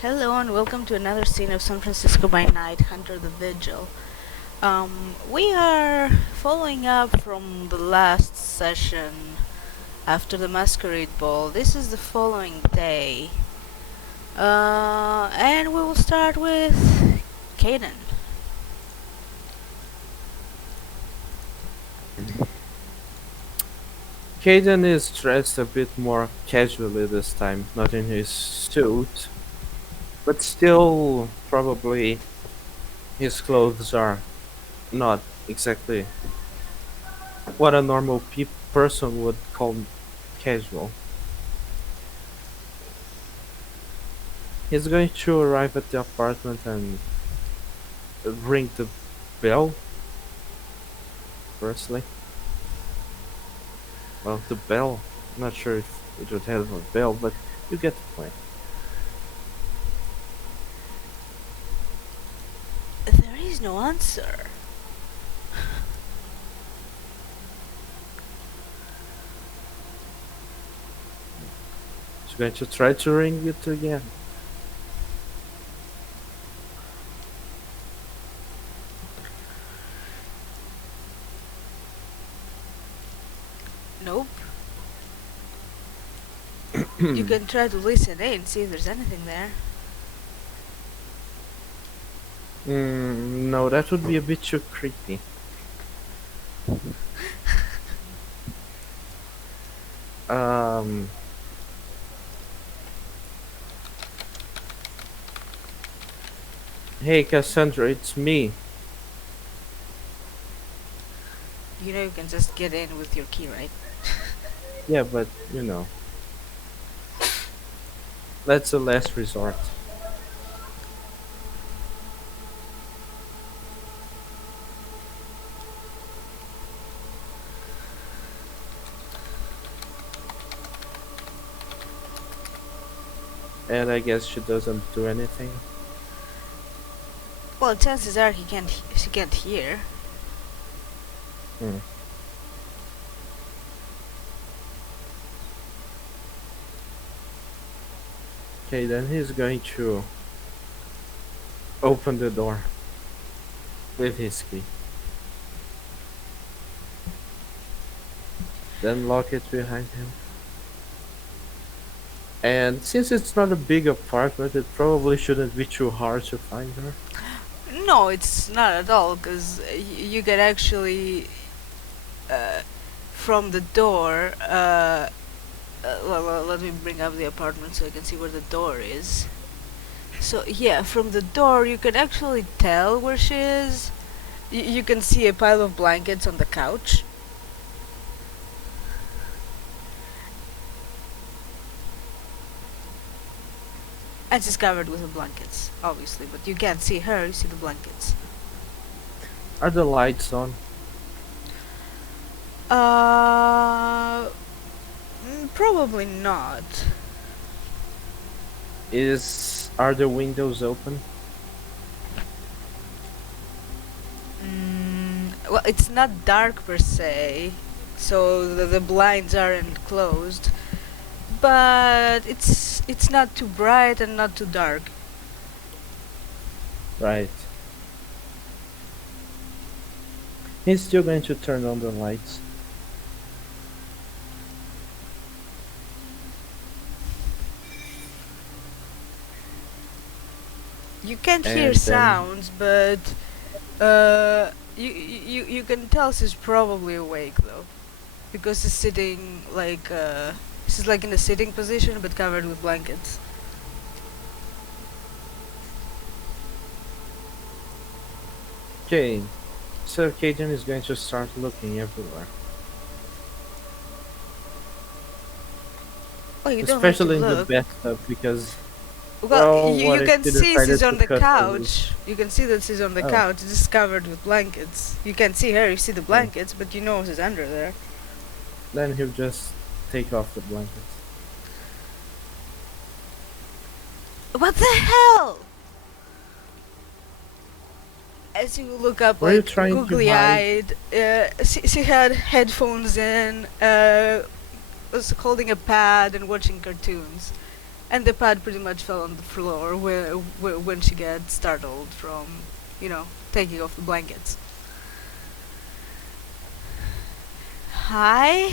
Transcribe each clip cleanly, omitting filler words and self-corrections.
Hello and welcome to another scene of San Francisco by Night, Hunter the Vigil. We are following up from the last session after the Masquerade Ball. This is the following day. And we will start with Caden. Caden is dressed a bit more casually this time, not in his suit, but still probably his clothes are not exactly what a normal person would call casual. He's going to arrive at the apartment and ring the bell, firstly. Well, the bell, not sure if it would have a bell, but you get the point. There is no answer. He's going to try to ring it again. Nope. You can try to listen in, see if there's anything there. No, that would be a bit too creepy. Um, hey Cassandra, it's me. You know you can just get in with your key, right? Yeah, but that's a last resort. And I guess she doesn't do anything. Well, chances are she can't hear. Hmm. Okay, then he's going to open the door with his key. Then lock it behind him. And since it's not a big apartment, it probably shouldn't be too hard to find her. No, it's not at all, because you can actually, uh, from the door, let me bring up the apartment so I can see where the door is. So, yeah, from the door, you can actually tell where she is. You can see a pile of blankets on the couch. And she's covered with the blankets, obviously, but you can't see her, you see the blankets. Are the lights on? Uh, Probably not. Are the windows open? Well, it's not dark per se, so the blinds aren't closed, but it's not too bright and not too dark. Right. He's still going to turn on the lights. You can't hear And then sounds, but you can tell she's probably awake though, because she's sitting like she's like in a sitting position but covered with blankets. okay, so Cajun is going to start looking everywhere. Oh, you don't have to Especially in the look. bathtub because, Well, well, you what if can he see she's decided on to the cut her loose? couch. You can see that she's on the Oh, couch, just covered with blankets. You can't see her, you see the okay. blankets, but you know she's under there. Then he'll just take off the blankets. What the hell? As you look up, Were you like, trying to googly hide? eyed, she had headphones in, was holding a pad and watching cartoons. And the pad pretty much fell on the floor when she got startled from, taking off the blankets. Hi,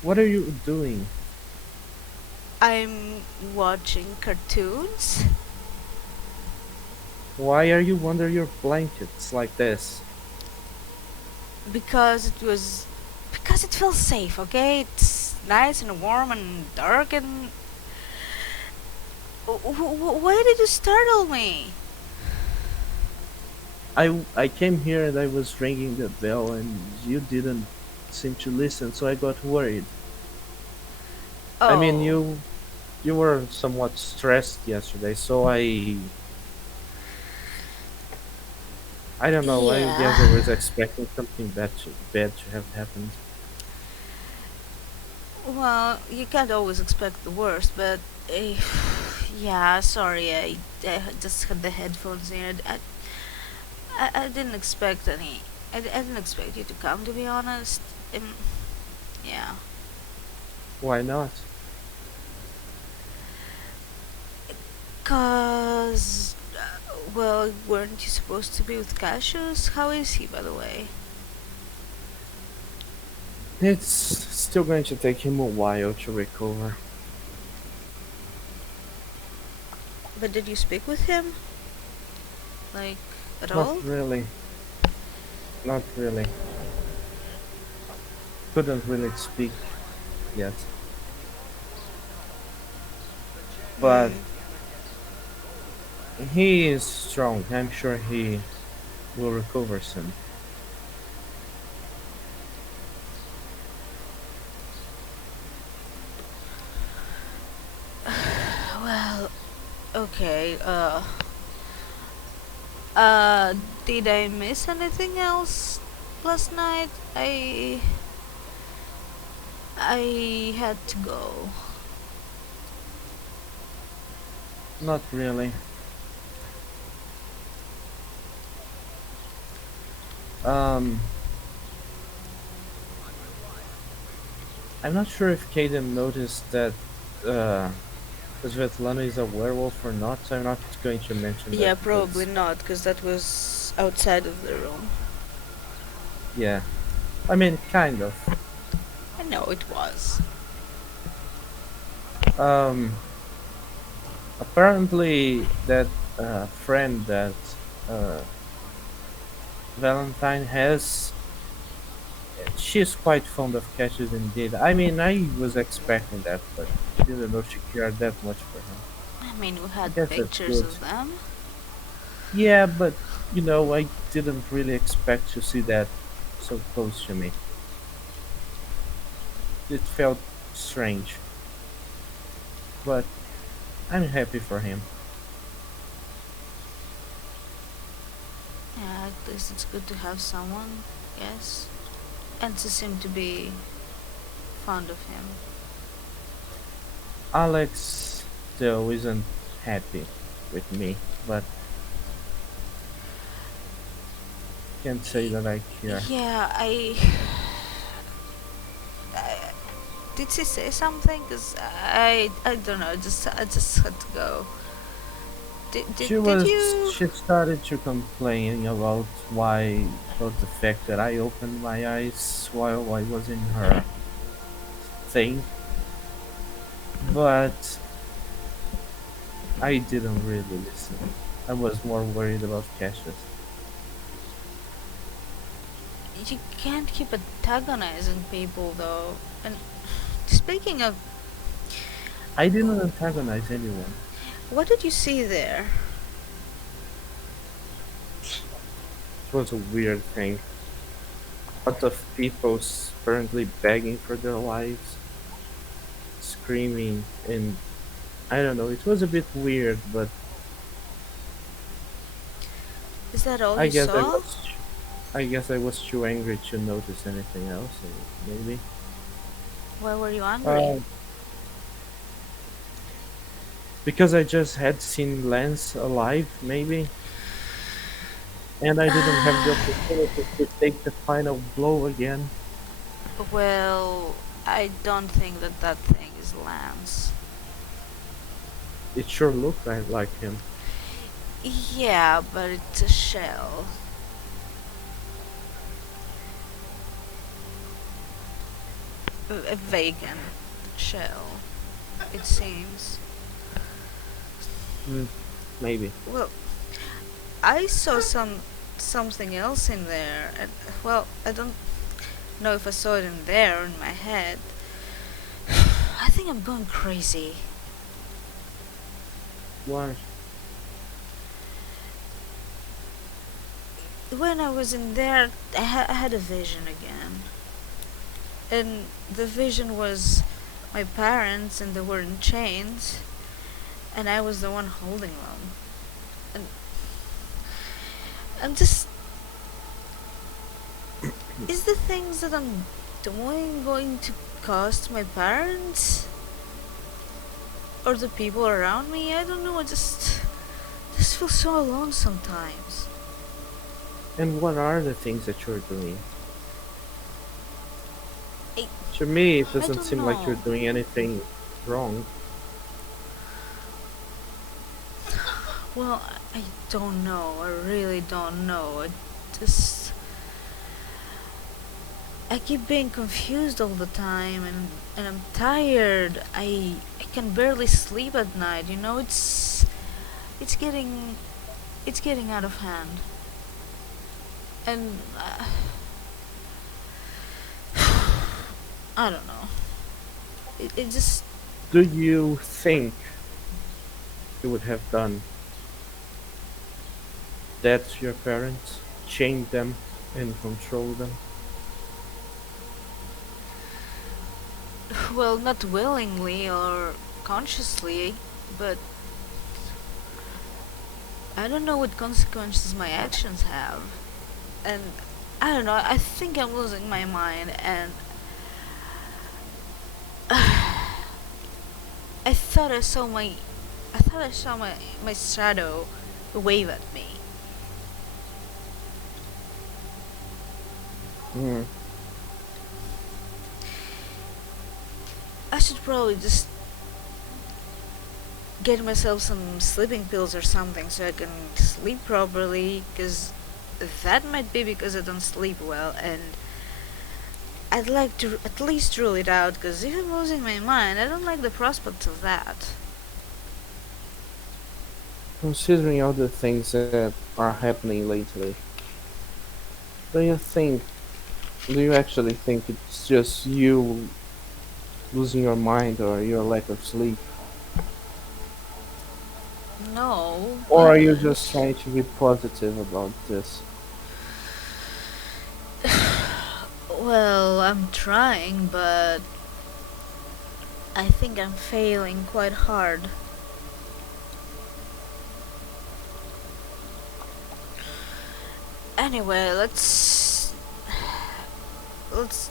What are you doing? I'm watching cartoons Why are you under your blankets like this? because it feels safe. Okay, it's nice and warm and dark and. Why did you startle me? I came here and I was ringing the bell and you didn't seem to listen, so I got worried. I mean, Oh, you were somewhat stressed yesterday, so I don't know. I guess I yeah. was expecting something bad to have happened. Well, you can't always expect the worst, but yeah, sorry, I just had the headphones in. I didn't expect any. I didn't expect you to come, to be honest. Yeah. Why not? Cause, well, weren't you supposed to be with Cassius? How is he, by the way? It's still going to take him a while to recover. But did you speak with him? Like, at Not all? really. Not really. Couldn't really speak yet. But Hmm. he is strong. I'm sure he will recover soon. Well, okay, Uh, did I miss anything else last night? I had to go. Not really. Um, I'm not sure if Kaden noticed that uh, Svetlana is a werewolf or not. So I'm not going to mention that Yeah, probably because, not, because that was outside of the room. yeah. I mean, kind of. I know it was. Um, Apparently, that friend that uh, Valentine has, she's quite fond of Cassius indeed. I mean, I was expecting that, but I didn't know she cared that much for him. I mean, we I had guess that's pictures good. of them. Yeah, but I didn't really expect to see that so close to me. It felt strange, but I'm happy for him. Yeah, at least it's good to have someone, yes. And to seem to be fond of him. Alex, though, isn't happy with me, but can't say that I care. Yeah, I did she say something? Cause I don't know. I just had to go. Did you? She started to complain about the fact that I opened my eyes while I was in her thing, but I didn't really listen. I was more worried about Cassius. You can't keep antagonizing people though. And speaking of, I didn't antagonize anyone. what did you see there? It was a weird thing. A lot of people apparently begging for their lives, screaming, and I don't know. It was a bit weird, but Is that all I you guess I saw? was I guess I was too angry to notice anything else. Maybe. Why were you angry? Uh, because I just had seen Lance alive, maybe, and I didn't have the opportunity to take the final blow again. Well, I don't think that thing is Lance. It sure looked like him. Yeah, but it's a shell. A vegan shell, it seems. Hmm, maybe. Well, I saw something else in there, and well, I don't know if I saw it in there or in my head. I think I'm going crazy. Why? When I was in there, I had a vision again, and the vision was my parents, and they were in chains, and I was the one holding them. And I'm just, is the things that I'm doing going to cost my parents or the people around me? I don't know. I just feel so alone sometimes. And what are the things that you're doing? I To me, it I doesn't don't seem like you're know. doing anything wrong. Well, I don't know. I really don't know. Just I keep being confused all the time, and I'm tired. I can barely sleep at night. You know, it's getting it's getting out of hand. And I don't know. It just Do you think you would have done that to your parents? Chain them and control them? well, not willingly or consciously, but I don't know what consequences my actions have. And I don't know, I think I'm losing my mind, and I thought I saw my shadow wave at me. Hmm. I should probably just get myself some sleeping pills or something so I can sleep properly, because that might be because I don't sleep well, and I'd like to at least rule it out, because if I'm losing my mind, I don't like the prospect of that. Considering all the things that are happening lately, do you think, do you actually think it's just you losing your mind or your lack of sleep? No, Or are you just trying to be positive about this? well, I'm trying, but I think I'm failing quite hard. Anyway, let's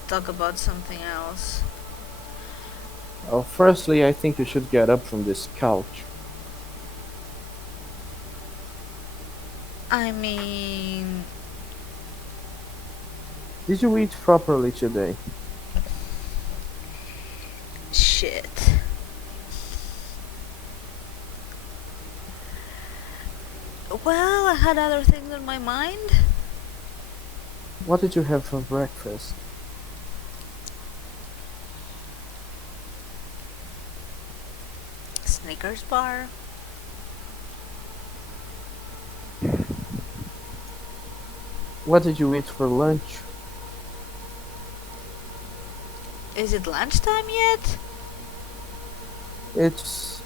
talk about something else. Well, firstly, I think you should get up from this couch. I mean, Did you eat properly today? shit. Well, I had other things on my mind. What did you have for breakfast? Snickers bar. What did you eat for lunch? Is it lunchtime yet? It's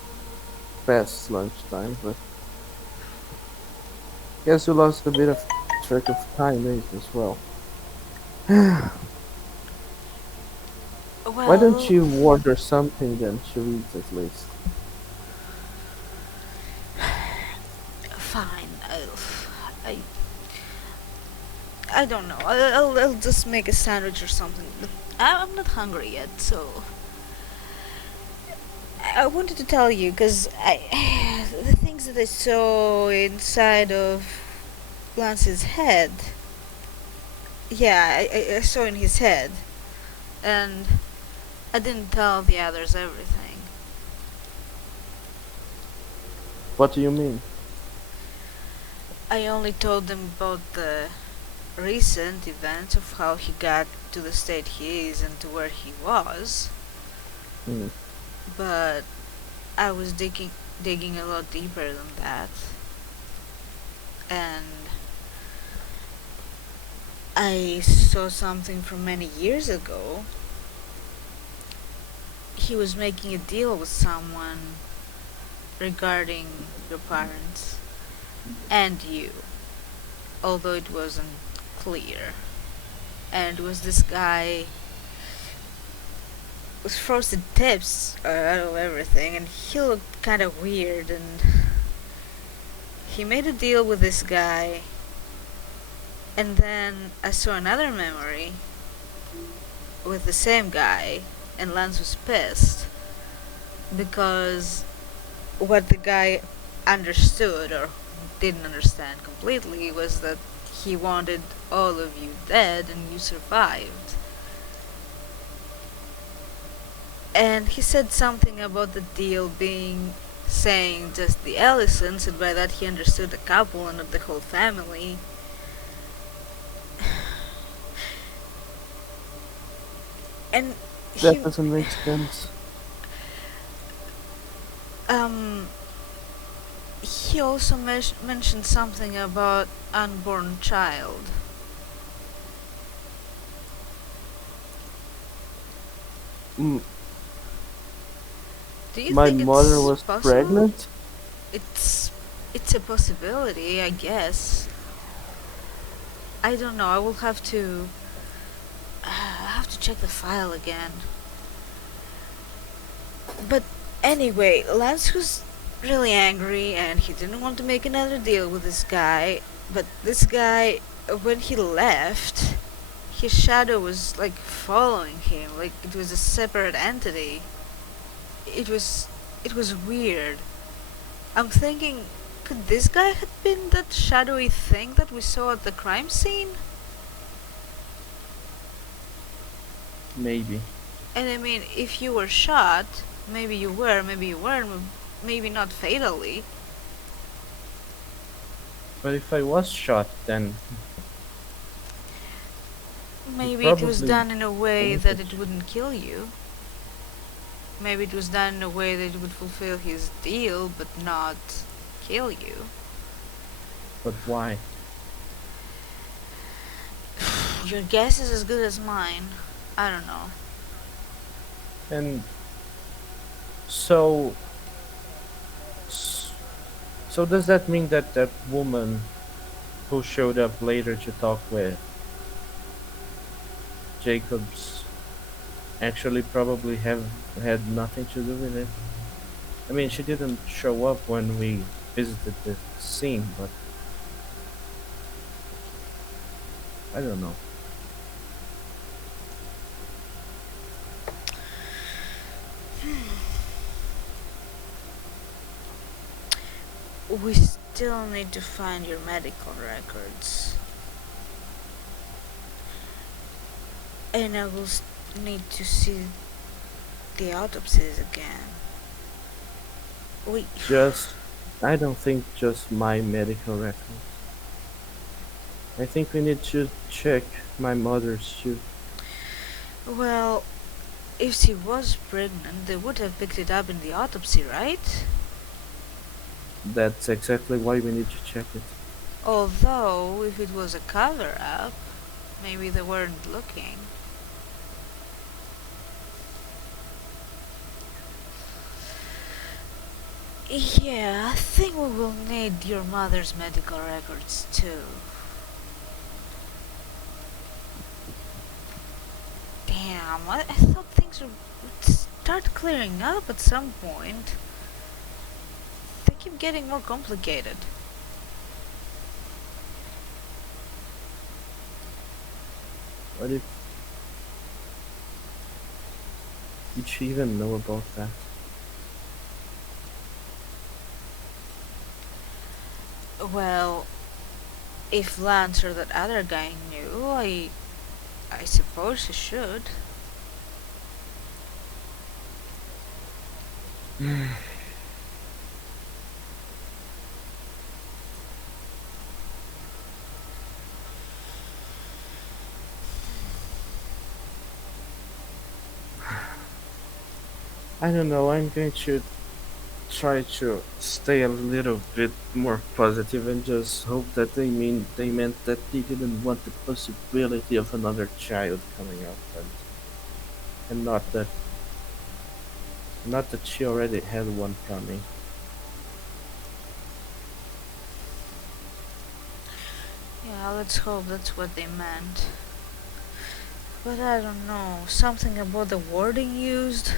past lunchtime, but guess you lost a bit of track of time as well. Why don't Well, you order something then to eat at least? fine. I, I don't know. I'll just make a sandwich or something. But I'm not hungry yet, so I wanted to tell you because the things that I saw inside of Lance's head. Yeah, I saw in his head, and I didn't tell the others everything. What do you mean? I only told them about the recent events of how he got to the state he is and to where he was, Hmm. but I was digging a lot deeper than that, and I saw something from many years ago. He was making a deal with someone regarding your parents and you, although it wasn't clear. And it was this guy with frosted tips out of everything, and he looked kind of weird. And he made a deal with this guy, and then I saw another memory with the same guy, and Lance was pissed because what the guy understood or didn't understand completely was that he wanted all of you dead and you survived. And he said something about the deal being saying just the Ellisons, and by that he understood the couple and not the whole family. And That doesn't make sense. um he also mentioned something about unborn child. Mm, Do you my think mother it's was possible? pregnant? It's it's a possibility, I guess. I don't know. I will have to. I have to check the file again. But anyway, Lance was really angry and he didn't want to make another deal with this guy. But this guy, when he left, his shadow was like following him, like it was a separate entity. It was it was weird. I'm thinking, could this guy have been that shadowy thing that we saw at the crime scene? Maybe. And I mean, if you were shot, maybe you were, maybe you weren't, maybe not fatally. But if I was shot, then Maybe it was probably done in a way finish that it. it wouldn't kill you. Maybe it was done in a way that it would fulfill his deal but not kill you. But why? Your guess is as good as mine. I don't know. And so, s- so does that mean that that woman who showed up later to talk with Jacobs actually probably have had nothing to do with it? I mean, she didn't show up when we visited the scene, but I don't know. We still need to find your medical records. And I will need to see the autopsies again. Wait, Just, I don't think just my medical records. I think we need to check my mother's too. well, if she was pregnant, they would have picked it up in the autopsy, right? That's exactly why we need to check it. Although, if it was a cover up, maybe they weren't looking. Yeah, I think we will need your mother's medical records too. Damn, I thought things would start clearing up at some point. They keep getting more complicated. What if did she even know about that? Well, if Lance or that other guy knew, I suppose he should. I don't know. I'm going to try to stay a little bit more positive and just hope that they meant that they didn't want the possibility of another child coming up, and not that she already had one coming. Yeah, let's hope that's what they meant. But I don't know, something about the wording used?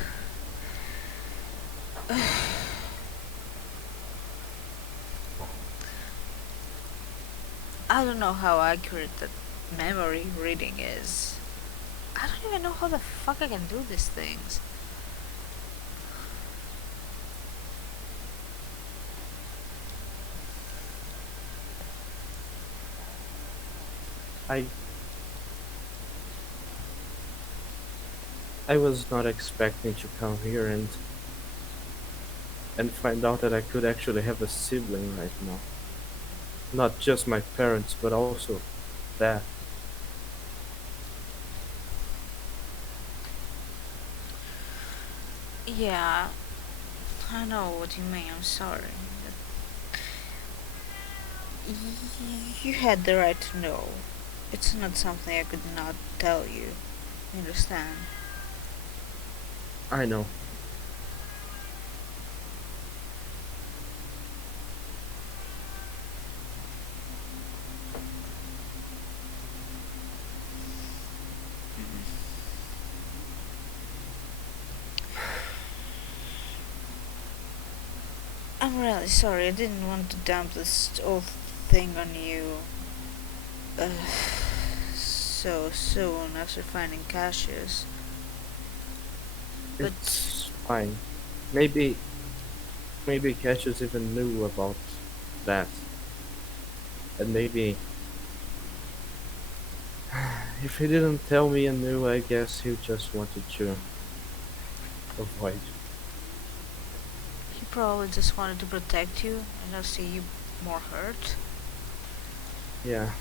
I don't know how accurate that memory reading is. I don't even know how the fuck I can do these things. I I was not expecting to come here and find out that I could actually have a sibling right now. Not just my parents, but also that. Yeah, I know what you mean, I'm sorry. You had the right to know. It's not something I could not tell you. You understand? I know. I'm really sorry, I didn't want to dump this whole thing on you uh, so soon after finding Cassius. But It's fine. Maybe Cassius even knew about that. And maybe if he didn't tell me and knew, I guess he just wanted to avoid. he probably just wanted to protect you and not see you more hurt. Yeah.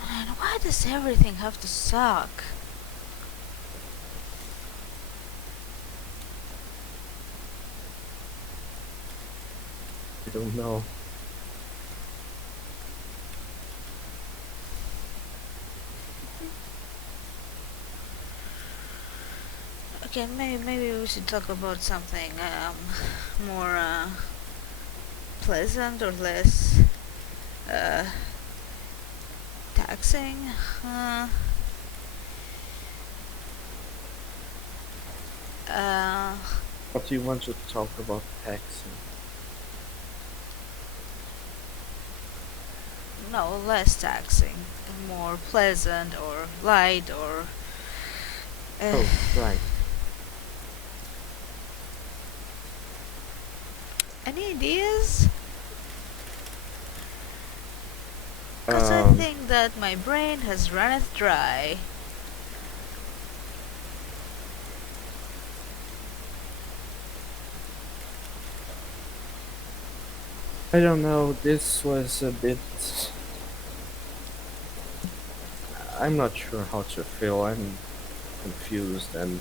And why does everything have to suck? I don't know. Okay, maybe we should talk about something more pleasant or less uh, taxing. Uh, uh, What do you want to talk about taxing? no, less taxing, more pleasant or light or. Uh, Oh, right. any ideas? Cause I Um, think that my brain has runneth dry. I don't know. This was a bit. I'm not sure how to feel. I'm confused and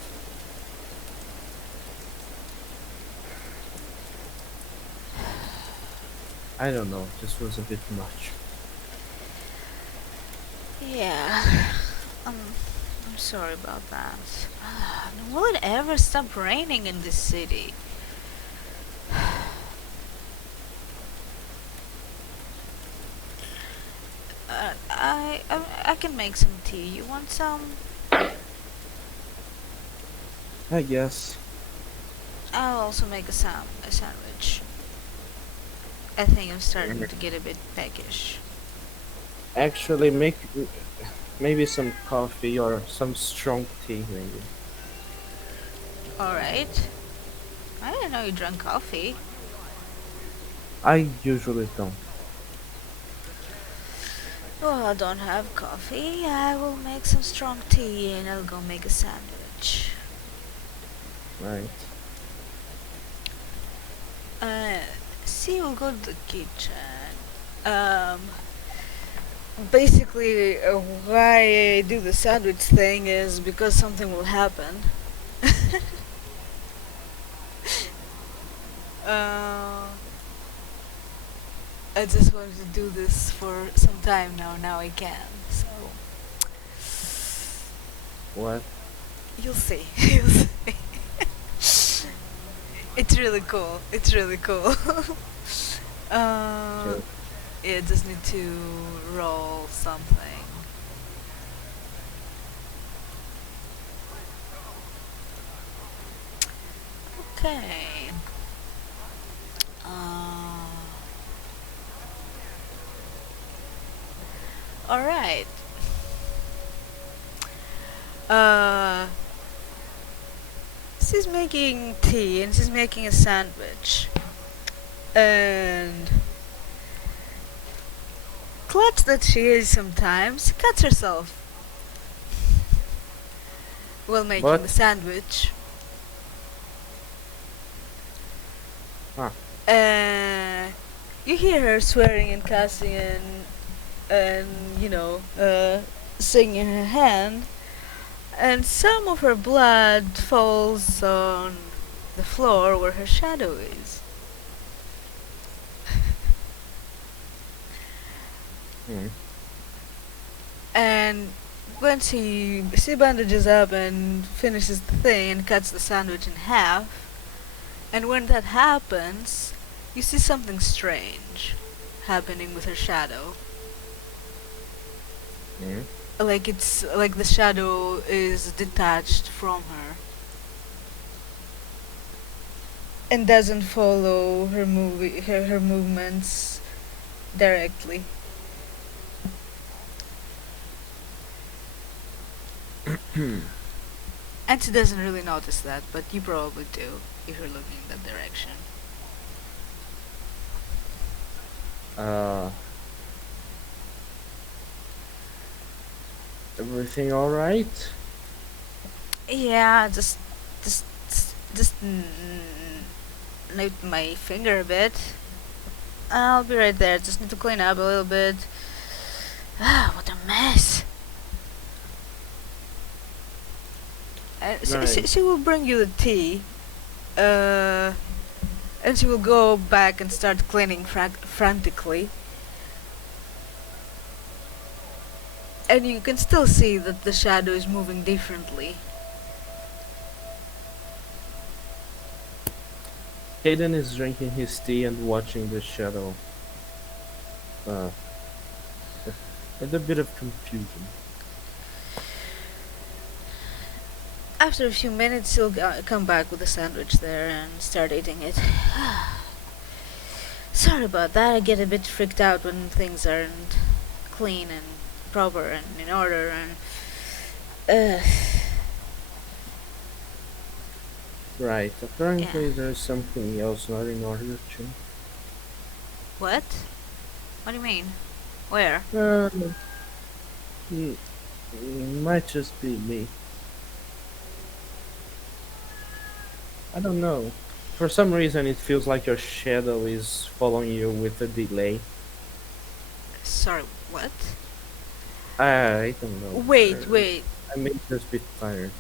I don't know. This was a bit much. Yeah. Um, I'm sorry about that. Will it ever stop raining in this city? I can make some tea. You want some? I guess. I'll also make a sandwich. I think I'm starting to get a bit peckish. Actually, make maybe some coffee or some strong tea, maybe. Alright. I didn't know you drank coffee. I usually don't. Well, I don't have coffee. I will make some strong tea and I'll go make a sandwich. Right. Uh, See, we'll go to the kitchen. Um, Basically, why I do the sandwich thing is because something will happen. uh, I just wanted to do this for some time now. Now I can. So What? you'll see. You'll see. It's really cool. It's really cool. uh, Okay. yeah, just need to roll something. Okay. Uh, all right. Uh, she's making tea and she's making a sandwich. And clutch that she is sometimes, cuts herself while making the What? sandwich. Ah. Uh, you hear her swearing and cussing and singing in her hand, and some of her blood falls on the floor where her shadow is. Hmm. And when she bandages up and finishes the thing and cuts the sandwich in half, and when that happens, you see something strange happening with her shadow. Hmm. Like it's like the shadow is detached from her and doesn't follow her movements directly. And she doesn't really notice that, but you probably do if you're looking in that direction. uh. Everything all right? Yeah, just, just nipped my finger a bit. I'll be right there. Just need to clean up a little bit. Ah, what a mess. Right. She will bring you the tea. Uh, and she will go back and start cleaning frantically. And you can still see that the shadow is moving differently. Hayden is drinking his tea and watching the shadow. Uh, with a bit of confusion. After a few minutes, she'll come back with the sandwich there and start eating it. Sorry about that. I get a bit freaked out when things aren't clean and proper and in order and. Uh, Right. Apparently, yeah. there's something else not in order too. What? What do you mean? Where? Uh, might just be me. I don't know. For some reason, it feels like your shadow is following you with a delay. Sorry, what? I don't know. Wait, wait. I may just be tired.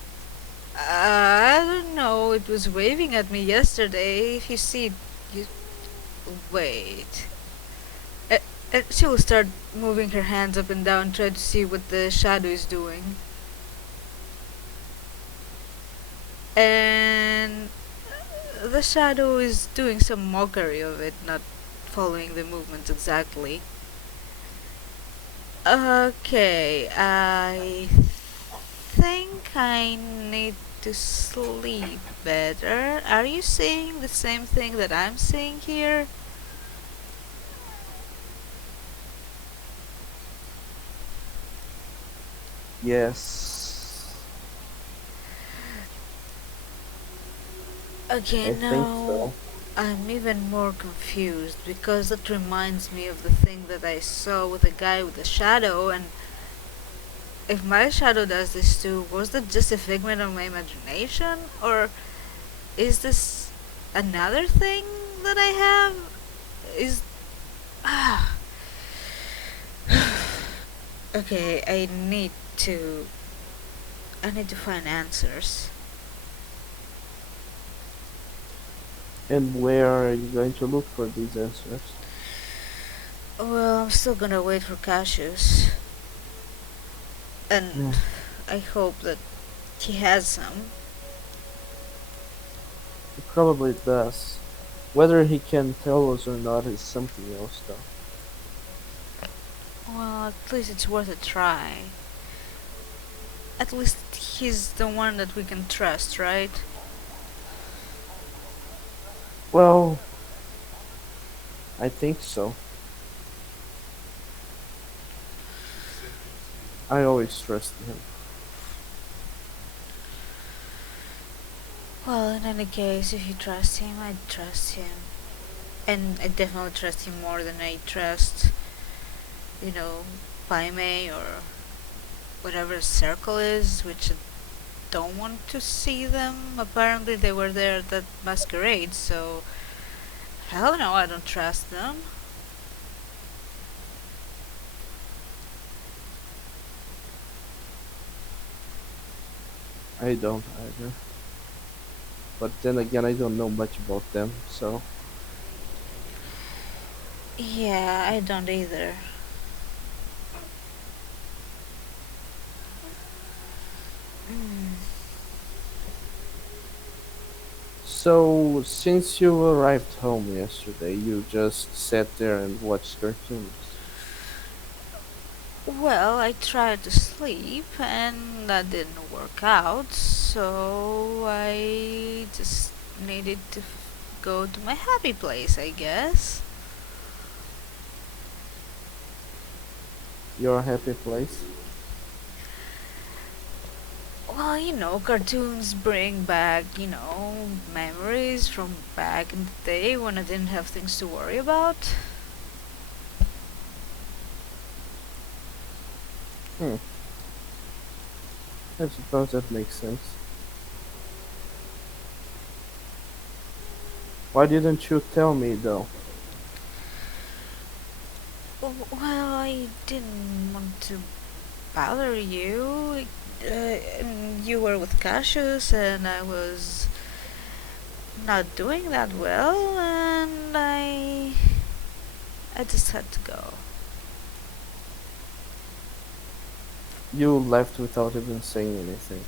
I don't know. It was waving at me yesterday. If you see it, you. Wait. Uh, she will start moving her hands up and down, try to see what the shadow is doing. And the shadow is doing some mockery of it, not following the movements exactly. Okay, I think I need to sleep better. Are you seeing the same thing that I'm seeing here? Yes, Okay, I think now so. I'm even more confused because that reminds me of the thing that I saw with the guy with the shadow. And if my shadow does this too, was that just a figment of my imagination? Or is this another thing that I have? is ah okay. I need to find answers. And where are you going to look for these answers? Well, I'm still gonna wait for Cassius, and Yeah, I hope that he has some. he probably does. Whether he can tell us or not is something else, though. Well, at least it's worth a try. At least he's the one that we can trust, right? Well, I think so. I always trust him. Well, in any case, if you trust him, I trust him. And I definitely trust him more than I trust, you know, Paime or whatever circle is, which I don't want to see them. Apparently, they were there at that masquerade, so hell no, I don't trust them. I don't either. But then again, I don't know much about them, so. Yeah, I don't either. Mm. So, since you arrived home yesterday, you just sat there and watched cartoons. Well, I tried to sleep and that didn't work out, so I just needed to go to my happy place, I guess. Your happy place? Well, cartoons bring back, memories from back in the day when I didn't have things to worry about. Hmm, I suppose that makes sense. Why didn't you tell me though? Well, I didn't want to bother you. And you were with Cassius, and I was not doing that well, and I just had to go. You left without even saying anything.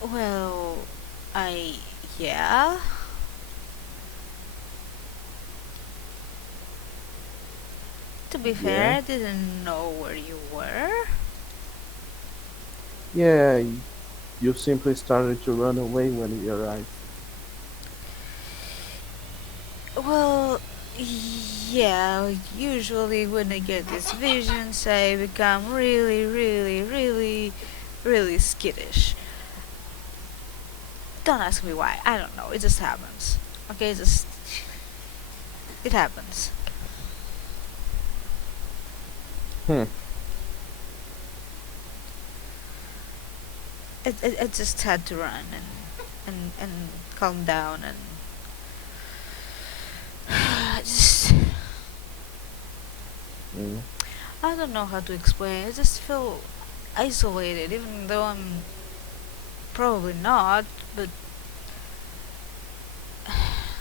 Well, I yeah. To be fair, Yeah? I didn't know where you were. Yeah, you simply started to run away when we arrived. Well, yeah. Usually, when I get these visions, I become really, really, really, really skittish. Don't ask me why. I don't know. It just happens. Okay, it happens. Hmm, I just had to run and calm down and just mm. I don't know how to explain. I just feel isolated, even though I'm probably not. But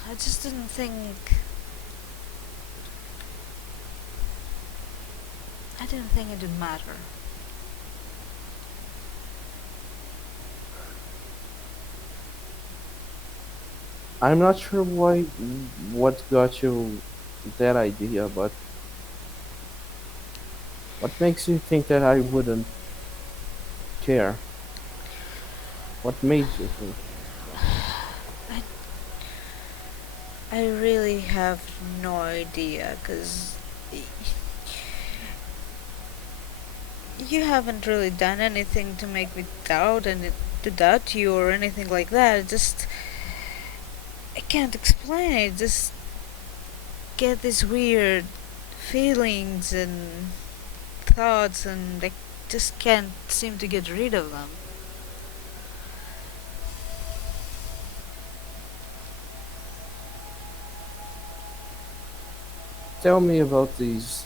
I just didn't think. I didn't think it would matter. I'm not sure what got you that idea, but what makes you think that I wouldn't care? What made you think? I I really have no idea, cause you haven't really done anything to make me to doubt you or anything like that. I can't explain it. Just get these weird feelings and thoughts, and I just can't seem to get rid of them. Tell me about these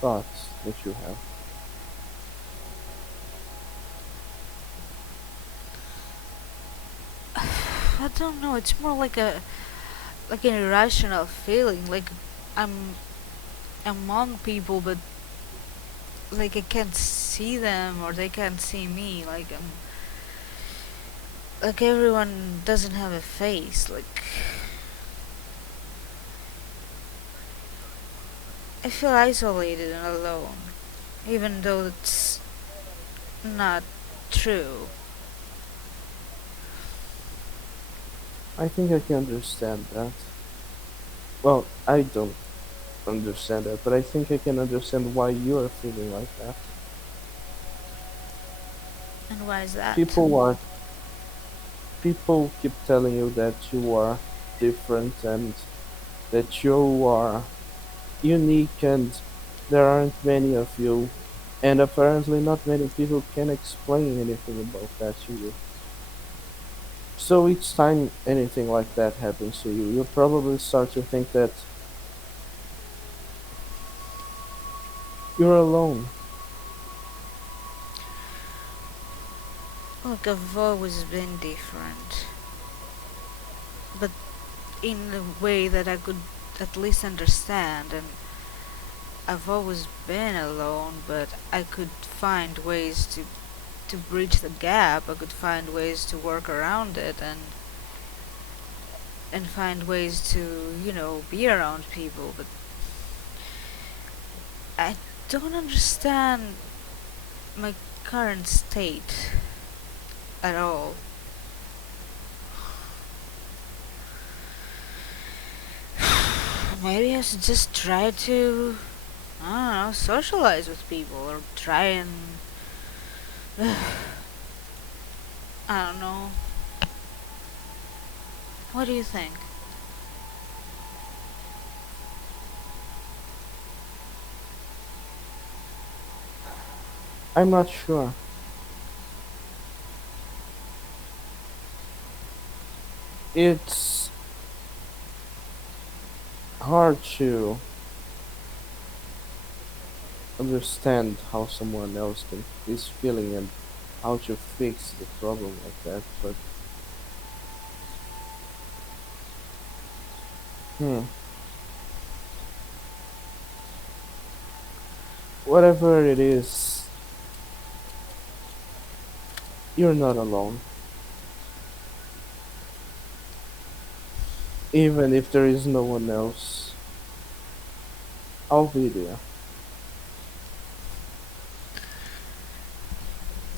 thoughts that you have. I don't know. It's more like an irrational feeling. Like I'm among people, but like I can't see them or they can't see me. Like everyone doesn't have a face. Like I feel isolated and alone, even though it's not true. I think I can understand that. Well, I don't understand that, but I think I can understand why you are feeling like that. And why is that? People are people keep telling you that you are different and that you are unique and there aren't many of you, and apparently not many people can explain anything about that to you. So each time anything like that happens to you, you probably start to think that you're alone. Look, I've always been different, but in a way that I could at least understand. And I've always been alone, but I could find ways to bridge the gap. I could find ways to work around it and find ways to, be around people. But I don't understand my current state at all. Maybe I should just try to, I don't know, socialize with people or try and, I don't know. What do you think? I'm not sure. It's hard to understand how someone else is feeling and how to fix the problem like that, but hmm, whatever it is, you're not alone. Even if there is no one else, I'll be there.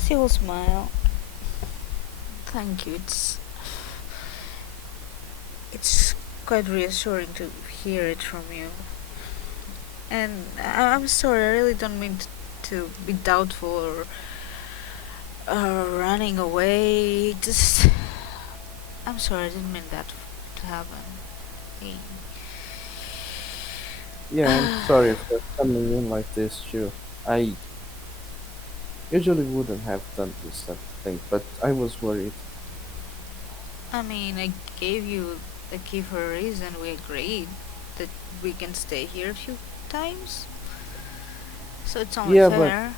She will smile. Thank you. It's quite reassuring to hear it from you. And I'm sorry, I really don't mean to be doubtful or running away. Just, I'm sorry, I didn't mean that to happen. Eh. Yeah, I'm sorry for coming in like this too. I usually wouldn't have done this type of thing, but I was worried. I mean, I gave you the key for a reason. We agreed that we can stay here a few times, so it's only Yeah, but fair.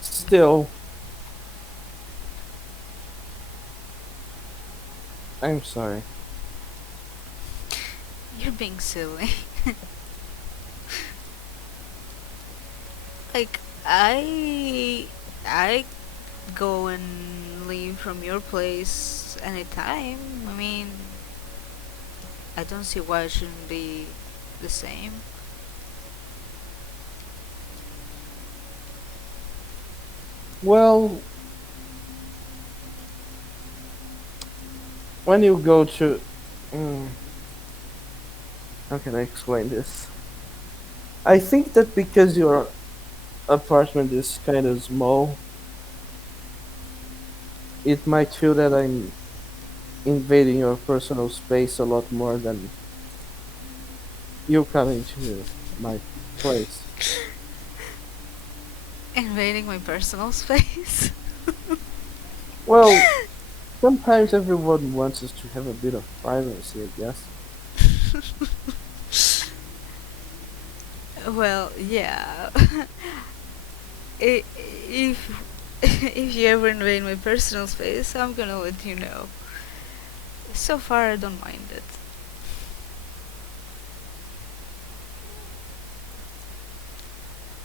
still, I'm sorry. You're being silly. Like I go and leave from your place anytime. I mean, I don't see why it shouldn't be the same. Well, when you go to, mm, how can I explain this? I think that because your apartment is kind of small, it might feel that I'm invading your personal space a lot more than you coming to my place. Invading my personal space. Well, sometimes everyone wants us to have a bit of privacy, I guess. Well, yeah. If if you ever invade my personal space, I'm gonna let you know. So far, I don't mind it.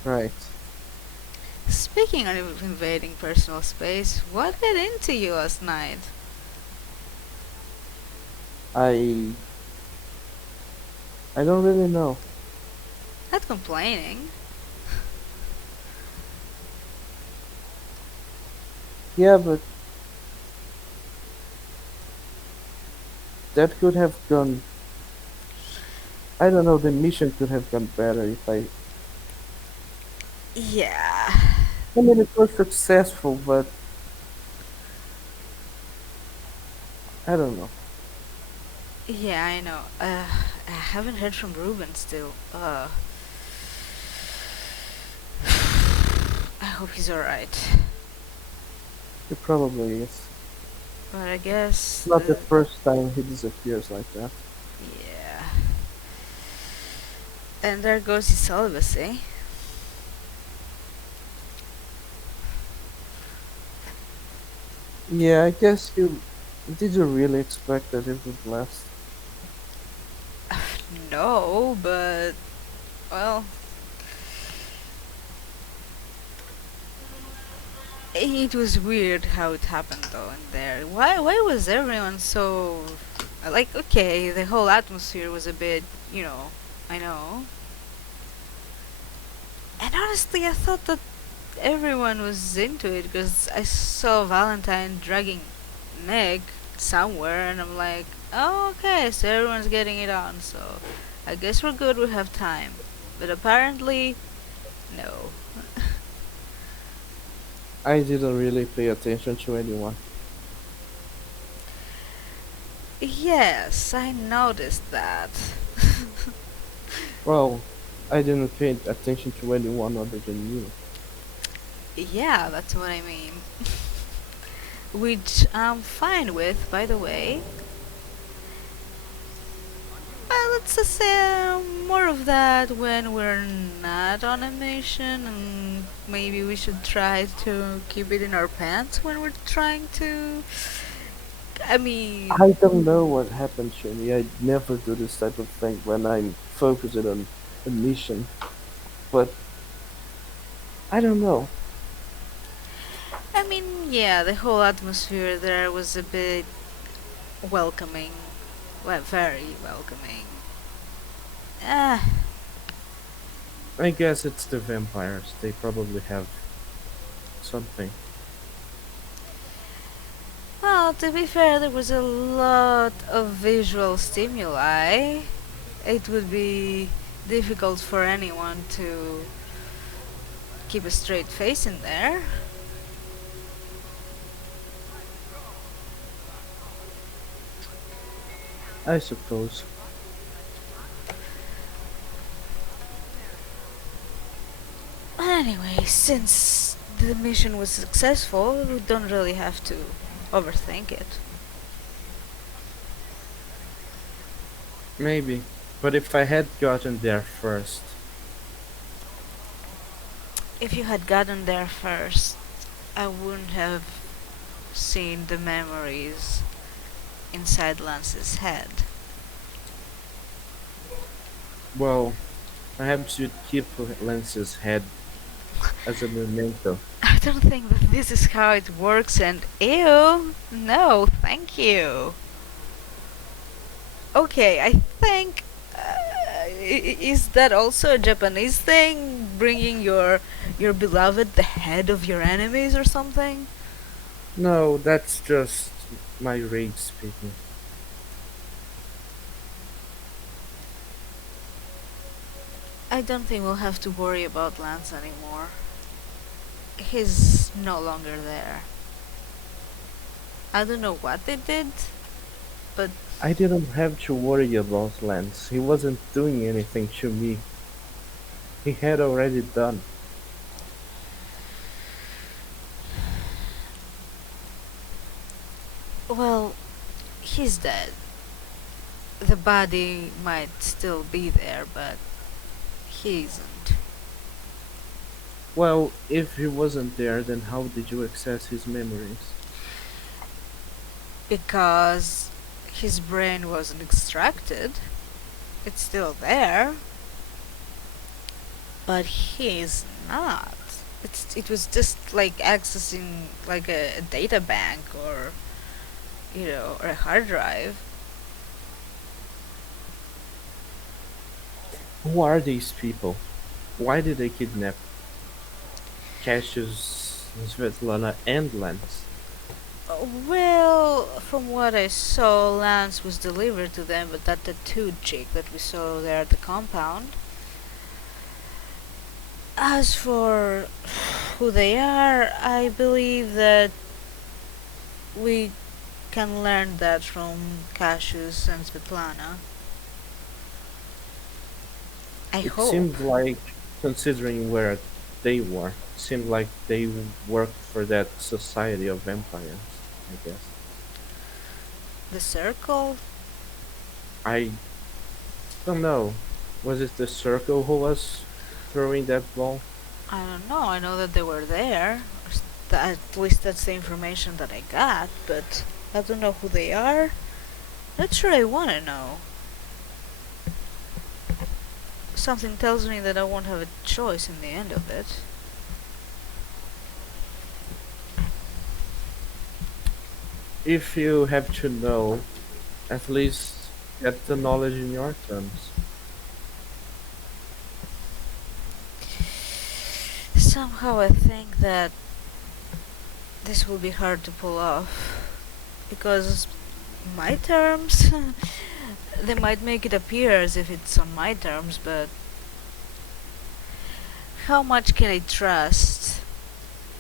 Right. Speaking of invading personal space, what got into you last night? I I don't really know. Not complaining. Yeah, but that could have gone. I don't know. The mission could have gone better if I. Yeah. I mean, it was successful, but I don't know. Yeah, I know. I haven't heard from Ruben still. I hope he's alright. It probably is. But I guess Not the first time he disappears like that. yeah. And there goes his celibacy. Yeah, I guess you. Did you really expect that it would last? No, but well, it was weird how it happened though in there. Why was everyone so like okay, the whole atmosphere was a bit, you know, I know. And honestly, I thought that everyone was into it because I saw Valentine dragging Nick somewhere, and I'm like, oh, okay, so everyone's getting it on, so I guess we're good, we have time. But apparently, no. I didn't really pay attention to anyone. Yes, I noticed that. Well, I didn't pay attention to anyone other than you. Yeah, that's what I mean. Which I'm fine with, by the way. Well, let's just say more of that when we're not on a mission, and maybe we should try to keep it in our pants when we're trying to. I mean, I don't know what happened to me. I never do this type of thing when I'm focused on a mission. But I don't know. yeah, the whole atmosphere there was a bit welcoming, well, very welcoming. Ah, I guess it's the vampires. They probably have something. well, to be fair, there was a lot of visual stimuli. It would be difficult for anyone to keep a straight face in there. I suppose. Anyway, since the mission was successful, we don't really have to overthink it. Maybe. But if I had gotten there first, If you had gotten there first, I wouldn't have seen the memories inside Lance's head. well, perhaps you'd keep Lance's head as a memento. I don't think that this is how it works, and ew, no, thank you. Okay, I think. Is that also a Japanese thing? Bringing your beloved the head of your enemies or something? No, that's just my rage speaking. I don't think we'll have to worry about Lance anymore. He's no longer there. I don't know what they did, but I didn't have to worry about Lance. He wasn't doing anything to me. He had already done. well, he's dead. The body might still be there, but he isn't. Well, if he wasn't there, then how did you access his memories? Because his brain wasn't extracted. It's still there, but he's not. It was just like accessing like a data bank or or a hard drive. Who are these people? Why did they kidnap Cassius, Svetlana, and Lance? Well, from what I saw, Lance was delivered to them, but that tattooed chick that we saw there at the compound. As for who they are, I believe that we can learn that from Cassius and Svetlana. I It hope. seemed like, considering where they were, seemed like they worked for that society of vampires, I guess. The circle? I don't know. Was it the circle who was throwing that ball? I don't know. I know that they were there. At least that's the information that I got, but I don't know who they are. Not sure I want to know. Something tells me that I won't have a choice in the end of it. If you have to know, at least get the knowledge in your terms. Somehow I think that this will be hard to pull off. Because my terms, they might make it appear as if it's on my terms, but how much can I trust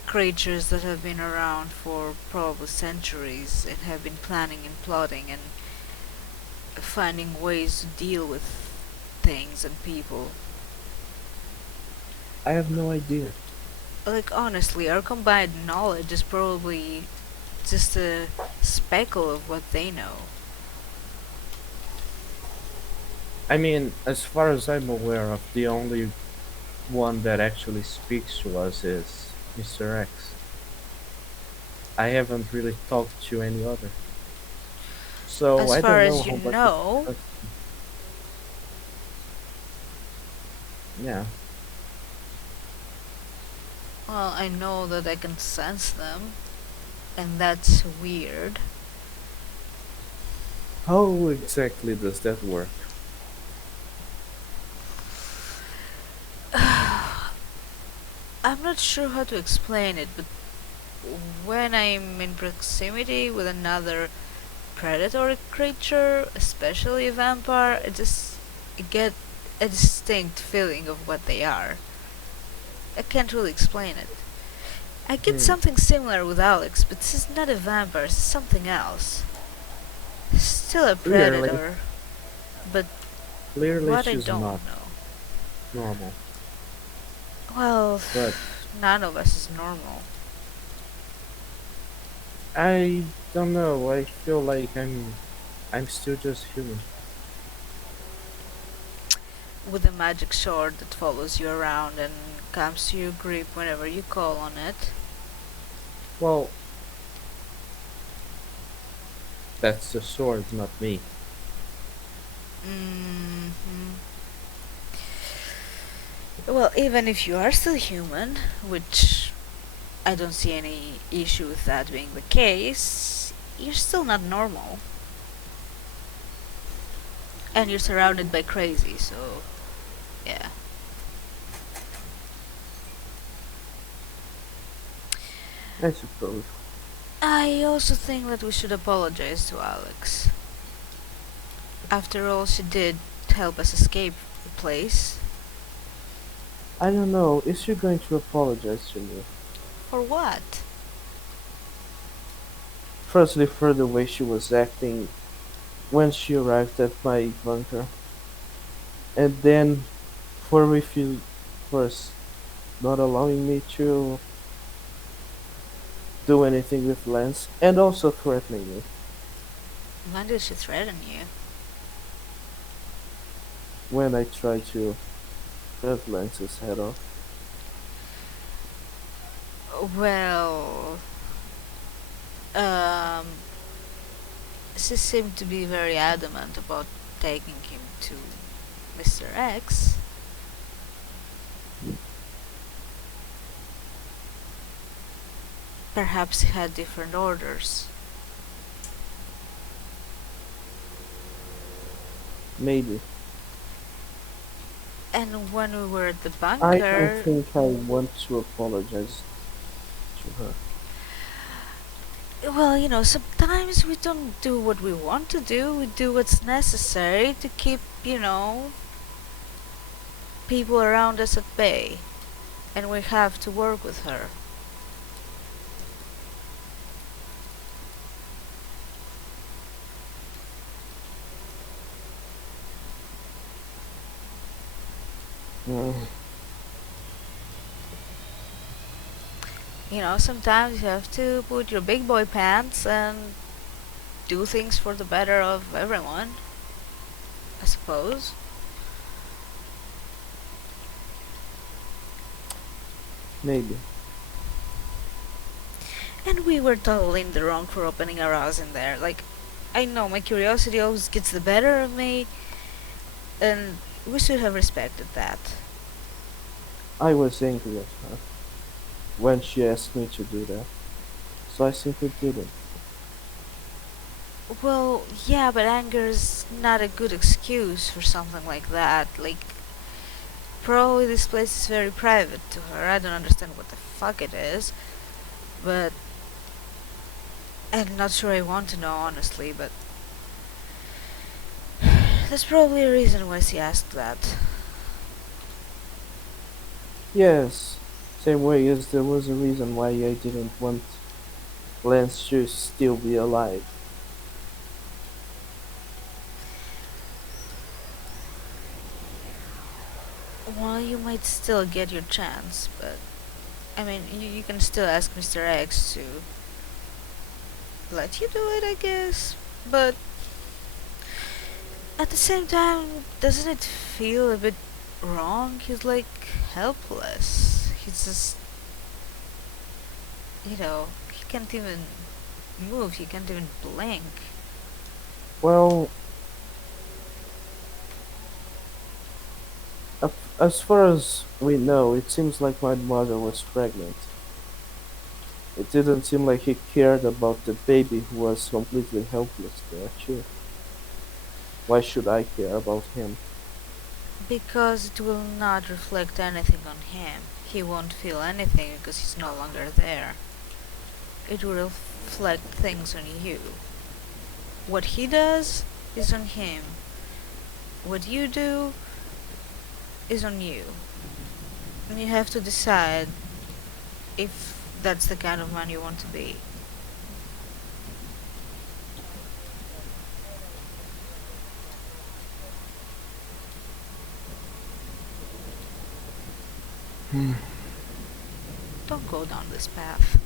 creatures that have been around for probably centuries and have been planning and plotting and finding ways to deal with things and people? I have no idea. Like, honestly, our combined knowledge is probably just a speckle of what they know. I mean, as far as I'm aware of, the only one that actually speaks to us is Mr. X. I haven't really talked to any other. So As I far don't know as you how much we can know, trust. Yeah. well, I know that I can sense them, and that's weird. How exactly does that work? I'm not sure how to explain it, but when I'm in proximity with another predatory creature, especially a vampire, I get a distinct feeling of what they are. I can't really explain it. I get Hmm. something similar with Alex, but this is not a vampire, this is something else. Still a Clearly, predator, but clearly what I she's don't not know. normal. Well, But none of us is normal. I don't know. I feel like I'm still just human. With a magic sword that follows you around and comes to your grip whenever you call on it. Well, that's the sword, not me. hmm Well, even if you are still human, which I don't see any issue with that being the case, you're still not normal. And you're surrounded by crazy, so yeah. I suppose. I also think that we should apologize to Alex. After all, she did help us escape the place. I don't know. Is she going to apologize to me? For what? Firstly, for the way she was acting when she arrived at my bunker, and then for first not allowing me to do anything with Lance, and also threatening me. When did she threaten you? when I try to cut Lance's head off. Well, um, she seemed to be very adamant about taking him to Mr. X. Perhaps he had different orders. Maybe. And when we were at the I don't bunker, think I want to apologize to her. well, sometimes we don't do what we want to do, we do what's necessary to keep, people around us at bay. And we have to work with her. Mm, Sometimes you have to put your big boy pants and do things for the better of everyone, I suppose. maybe. And we were totally in the wrong for opening our house in there. Like, I know my curiosity always gets the better of me, and we should have respected that. I was angry at her when she asked me to do that, so I simply didn't. Well, yeah, but anger is not a good excuse for something like that. Like, probably this place is very private to her. I don't understand what the fuck it is, but I'm not sure I want to know, honestly, but there's probably a reason why she asked that. Yes, same way as there was a reason why I didn't want Lance to still be alive. Well, you might still get your chance, but I mean, you can still ask Mr. X to let you do it, I guess. But at the same time, doesn't it feel a bit wrong? He's like helpless. He's just, he can't even move, he can't even blink. Well, as far as we know, it seems like my mother was pregnant. It didn't seem like he cared about the baby who was completely helpless there, too. Why should I care about him? Because it will not reflect anything on him. He won't feel anything because he's no longer there. It will reflect things on you. What he does is on him. What you do is on you. And you have to decide if that's the kind of man you want to be. Hmm. Don't go down this path.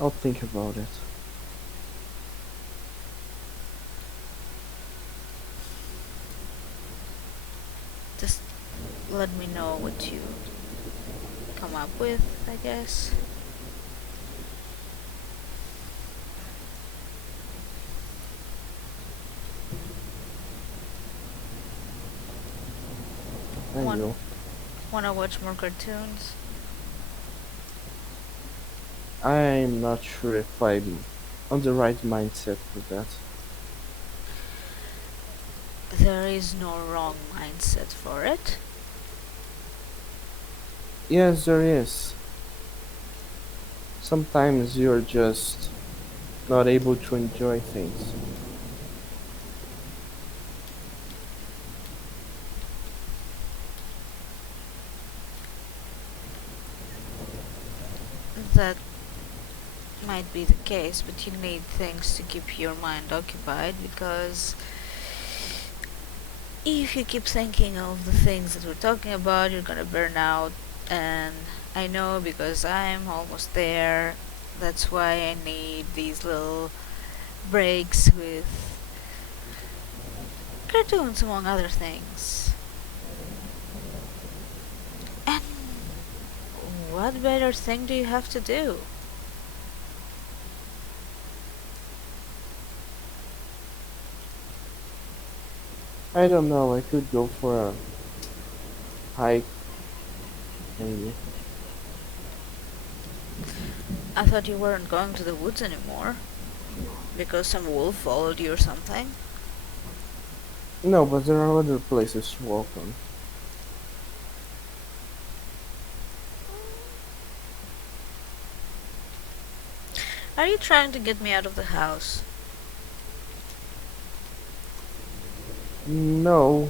I'll think about it. Just let me know what you come up with, I guess. I Want, will. wanna watch more cartoons? I'm not sure if I'm on the right mindset for that. There is no wrong mindset for it. Yes, there is. Sometimes you're just not able to enjoy things. That might be the case, but you need things to keep your mind occupied because if you keep thinking of the things that we're talking about, you're gonna burn out. And I know because I'm almost there. That's why I need these little breaks with cartoons, among other things. And what better thing do you have to do? I don't know, I could go for a hike, maybe. I thought you weren't going to the woods anymore because some wolf followed you or something. No, but there are other places to walk on. Are you trying to get me out of the house? No,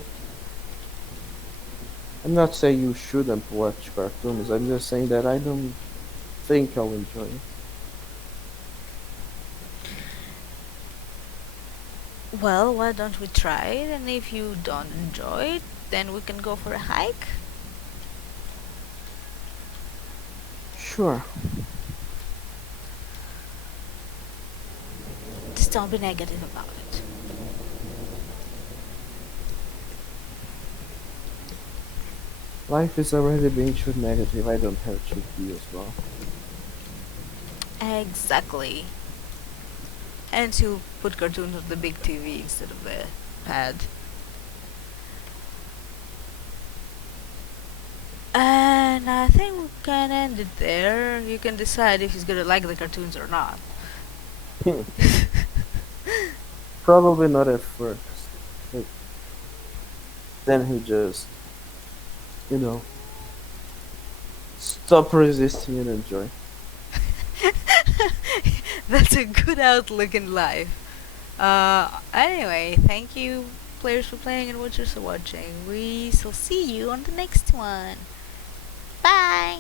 I'm not saying you shouldn't watch cartoons, I'm just saying that I don't think I'll enjoy it. Well, why don't we try it? And if you don't enjoy it, then we can go for a hike. Sure. Just don't be negative about it. Life is already being too negative, I don't have to be as well. Exactly. And to put cartoons on the big TV instead of the pad. And I think we can end it there. You can decide if he's gonna like the cartoons or not. Probably not at first. But then he just, you know, stop resisting and enjoy. That's a good outlook in life. Anyway, thank you, players, for playing and watchers for watching. We shall see you on the next one. Bye!